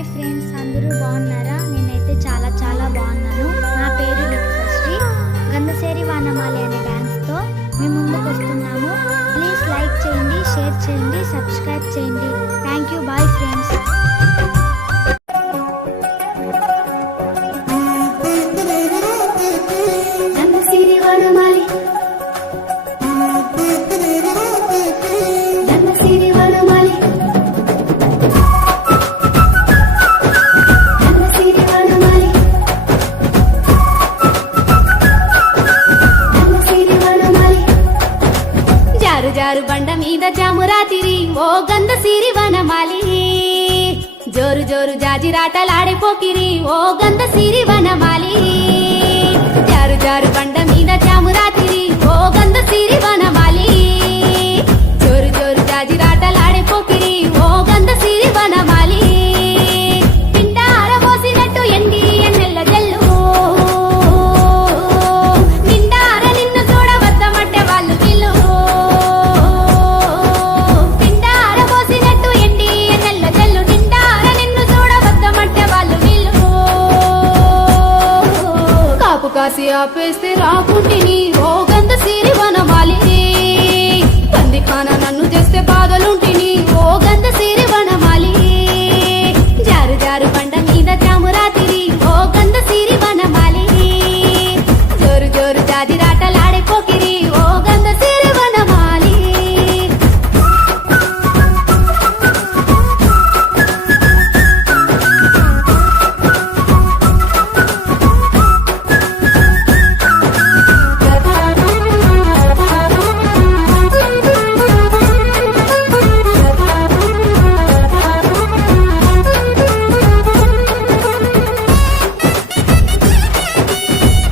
Hi friends, అందరూ బాగున్నారా? నేనైతే చాలా బాగున్నాను. నా పేరు లిఖితశ్రీ. గంధసేరి వానమాలి అనే డ్యాన్స్తో మేము ముందుకు వస్తున్నాము. ప్లీజ్ లైక్ చేయండి, షేర్ చేయండి, సబ్స్క్రైబ్ చేయండి. Thank you. Bye friends. గంధసిరి వనమాలి గంధసిరి వనమాలి గంధసిరి వనమాలి గంధసిరి వనమాలి జారు జారు బండ మీద జామురాతిరి ఓ గంధసిరి వనమాలి జోరు జోరు జాజిరాటలాడే పోకిరి ఓ గంధసిరి వనమాలి జారు జారు బండ మీద జామురాతిరి ఓ గంధసిరి వనమాలి జోరు జోరు జాజిరాటలాడే పోకిరి ఓ గంధసిరి వనమాలి పిండార పోసినట్టు ఎండి ఎన్నెల్ల జల్లు నిండార నిన్ను చూడవద్దమంటే వాళ్ళు వీళ్ళు పిండార పోసినట్టు ఎండి ఎన్నెల్ల జల్లు నిండార నిన్ను చూడవద్దమంటే వాళ్ళు వీళ్ళు కాపు కాసి ఆపేస్తే రాకుంటిని ఓ గంధసిరి వనమాలి బందిఖాన నన్ను చేస్తే బాధలుంటిని ఓ గంధసిరి వనమాలి జారు జారు బండ మీద జామురాతిరి ఓ గంధసిరి వనమాలి జోరు జోరు జాజిరాటలాడే పోకిరి ఓ గంధసిరి వనమాలి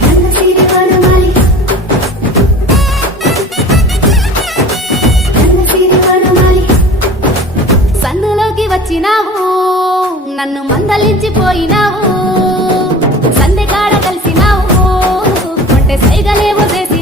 గంధసిరి వనమాలి గంధసిరి వనమాలి సందులోకి వచ్చినావు నన్ను మందలించిపోయినావు సందె కాడ కలిసినావు కొంటె సైగలేవో చేసి